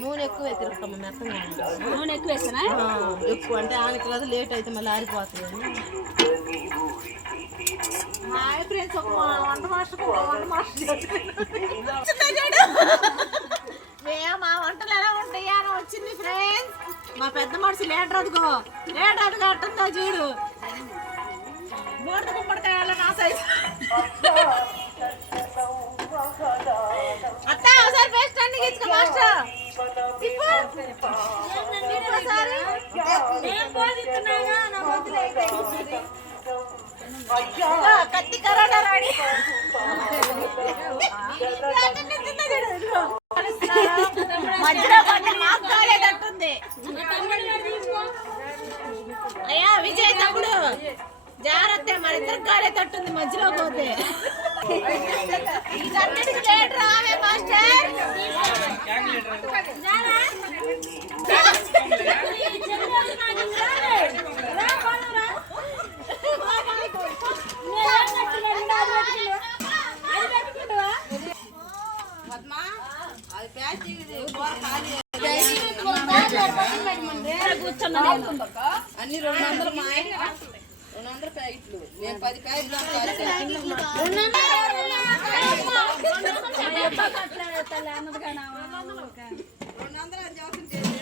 నూనె ఎక్కువ తిరుగుతాం మెత్తగా నూనె ఎక్కువ వేసినా ఎక్కువ అంటే ఆమెకి కదా లేట్ అయితే మళ్ళీ ఆరిపోతుంది హాయ్ ఫ్రెండ్స్ ఒక వంట మాస్టర్ మా వంటలు ఎలా ఉంటాయా అని వచ్చింది ఫ్రెండ్స్ మా పెద్ద మనిషి లీటర్ అదిగో అట్టుందో చూడు నోటి గుమ్మడికాయ నా సైజు అత్త ఒకసారి పేస్ట్ అన్ని గీచుకో మాస్టర్ కత్తి కరోనా రాడి మధ్యలో మాకు కాలేదట్టుంది అయ్యా విజయ్ తమ్ముడు జాగ్రత్త మరి ఇద్దరు కాలేదట్టుంది మధ్యలో పోతే వీటన్నిటికి లేట్ రావే మాస్టర్ అన్ని 200 మా 200 ప్యాకెట్లు నేను 10 ప్యాకెట్లు 200